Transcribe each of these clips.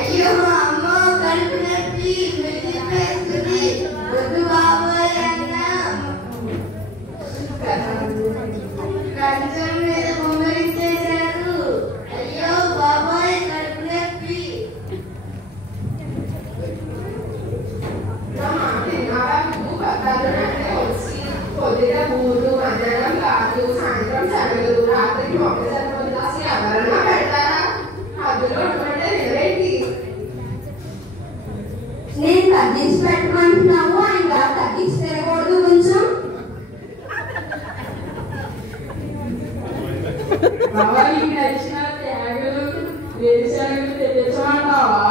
అయ్యో అమ్మ కడుపు నొప్పి మిగిలిపోతుంది వద్దు బాబోయ్ అన్న కంచం మీద బొమ్మలించేశారు. అయ్యో బాబోయ్ కడుపు నొప్పి. పొద్దున పూలు మధ్యాహ్నం కాదు సాయంత్రం చదువు రాత్రి మొక్కజొన్న అసలు ఎవరన్నా పెడతారా? అందులో ఉంటే నిలబెట్టి నేను తగ్గించి పెట్టమంటున్నావు ఆయన తగ్గించి తినకూడదు కొంచెం నీకు నచ్చిన త్యాగులు వేరుశనగలు తెప్పించమంటావా?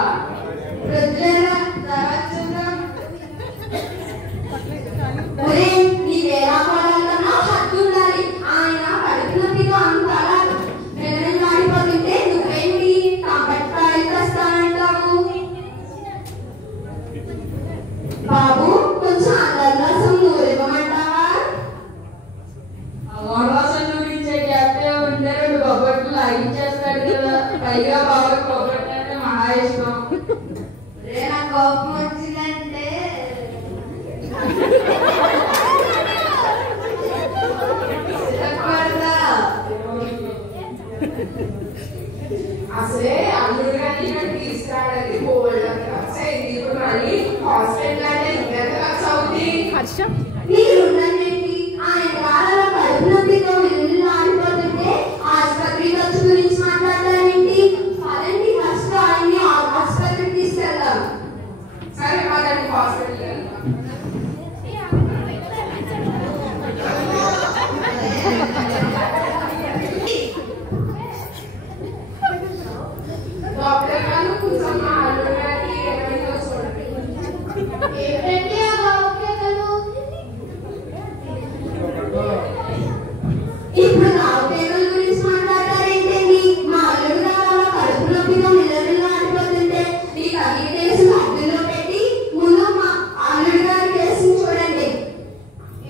వద్దులేరా తర్వాత చూద్దాం. నీవేలా పడాలన్నా హద్దు ఉండాలి. ఆయన కడుపు నొప్పితో అంతలా నిలబడిపోతుంటే నువ్వేంటి కాబట్టి తెస్తానంటావు? బాబు కొంచెం అల్లల్లాసం నువ్వు ఇవ్వమంటావా? అమోరాసం గురించే గ్యాప్టే ఉంటే 2 బొబ్బట్లు లాగించేస్తాడు కదా. పైగా బాబు బొబ్బట్లు అంటే మహా ఇష్టం. నా కోపం వచ్చిందంటే అసలే అల్లుడు గారిని ఇక్కడ తీసుకురావడానికి బోల్డ్ ఖర్చు అయింది. ఇప్పుడు మళ్ళీ హాస్పిటల్ అంటే ఇంకెంత ఖర్చు అవుతుంది? మీరున్నారండి ఆయన కాలంలో కడుపు నొప్పితో ఇల్లు ఆడిపోతుంటే ఆసుపత్రి ఖర్చు గురించి మాట్లాడతారేంటి? పదండి ఫస్ట్ ఆయన్ని ఆసుపత్రికి తీసుకెళ్దాం. సరే పదండి హాస్పిటల్కి వెళ్దాం. డాక్టర్ గారు కూర్చొని మా అల్లుడు గారికి ఏమైందో చూడండి. ఏంటంటే ఆ భావోద్వేగాలు? ఇప్పుడు భావోద్వేగాల గురించి మాట్లాడతారేంటండి? మా అల్లుడు కాలంలో కడుపు నొప్పితో నిలబడి ఆడిపోతుంటే ఈ తల్లి కేసు హద్దులో పెట్టి ముందు మా అల్లుడు గారి కేసుని చూడండి.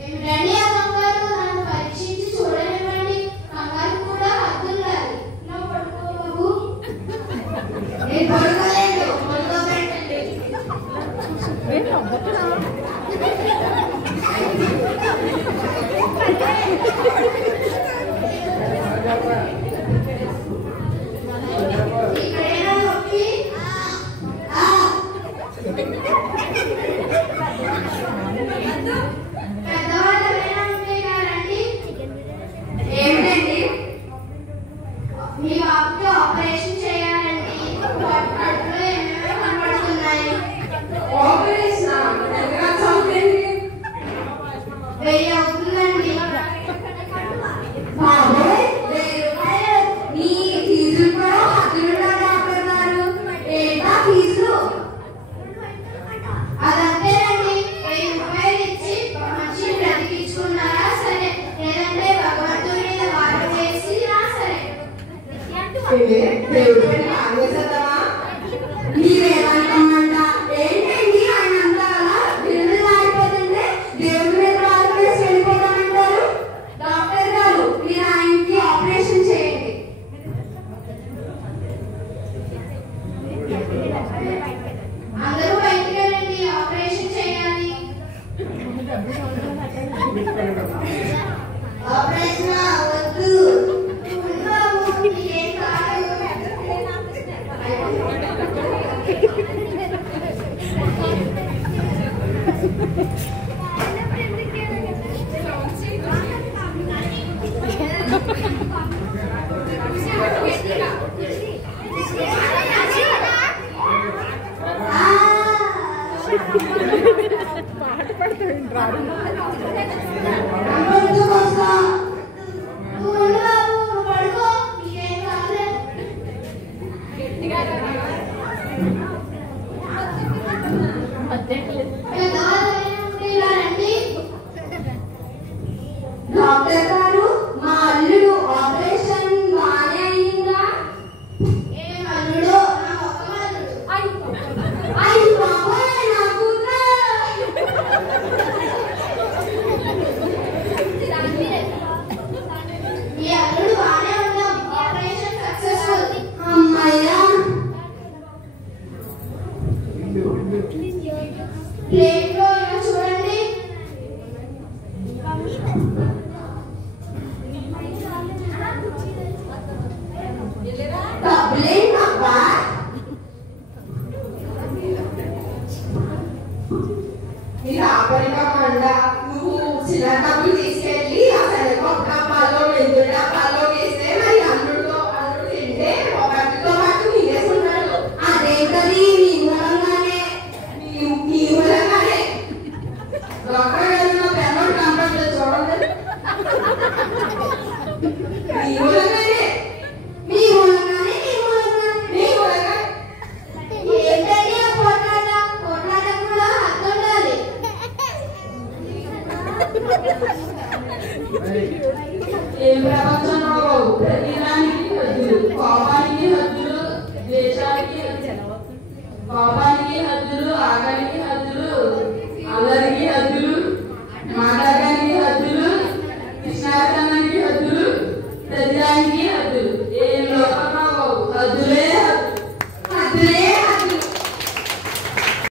ఏమిటండి ఆ కంగారు? నన్ను పరీక్షించి చూడనివ్వండి. కంగారు కూడా హద్దుండాలి. నా పడుకోబాబు. నేను పడుకోలేదు. పడుకోబెట్టండి. ఇక్కడేనా నొప్పి? పెద్దవాళ్ళేనా నొప్పి గారండి? ఏమిటండి? మీ బాబుకి ఆపరేషన్ చేయాలండి. కడుపులో ఏమేమో కనపడుతున్నాయి. ఆపరేషన్ ఎంత ఖర్చు అవుతుంది? 1000 అవుతుందండి. బాబోయ్ 1000 రూపాయలు. నీ ఫీజులు కూడా హద్దులుండా డాక్టర్ గారు. ఏంటా ఫీజులు? అదంతేనండి. 1000 రూపాయలు ఇచ్చి మనిషిని బ్రతికించుకున్నారా సరే, లేదంటే భగవంతుడి మీద భారం వేసి సరే. దేవుడి పైన ఆగేసేద్దామా? మీరేమంటామంట? ఏంటండి ఆయన అంతా అలా ఇల్లు ఆడిపోతుంటే దేవుడి మీద భారం వేసి వెళ్ళిపోతామంటారు? డాక్టర్ గారు మీరు ఆయనకి ఆపరేషన్ చేయండి. అందరూ బయటికి వెళ్ళండి. ఆపరేషన్ చేయాలి. ఆపరేషన్ వద్దు. ఏం కాదు. పాట పడతాడు డాక్టర్ గారు మా అల్లుడు ఆపరేషన్ బాగానే అయిందా? ఏం అల్లుడు? నా ఒక్క అల్లుడు. అయ్యి బాబోయ్ నా కూతురు. ఈ అల్లుడు బాగానే ఉన్నాం. Operation successful. అయ్యా ప్లేట్లో ఏమో చూడండి. డబ్బులేంటబ్బా? నీ రాపరిగా మండ నువ్వు చిన్న డబ్బులు తీసుకెళ్ళి ఆ శనగపప్పు డబ్బాలో మెంతుల డబ్బాలో వేస్తే మరి అల్లుడు తింటే ఒకటితో పాటు నీవేసుకుంటాడు. అదేంటది నీ మూలంగానే. నీ మూలంగానే డాక్టర్ గారు నా పెన్నోడు కంప్లైంట్ చూడండి. నీ మూలంగానే మీ మూలంగానే నీ మూలంగానే. నీ మూలంగానే ఏంటండి ఆ కొట్లాట? కొట్లాటకు కూడా హద్దు ఉండాలి. ఏం ప్రపంచంలో ప్రతిదానికి హద్దులు, కోపానికి హద్దు,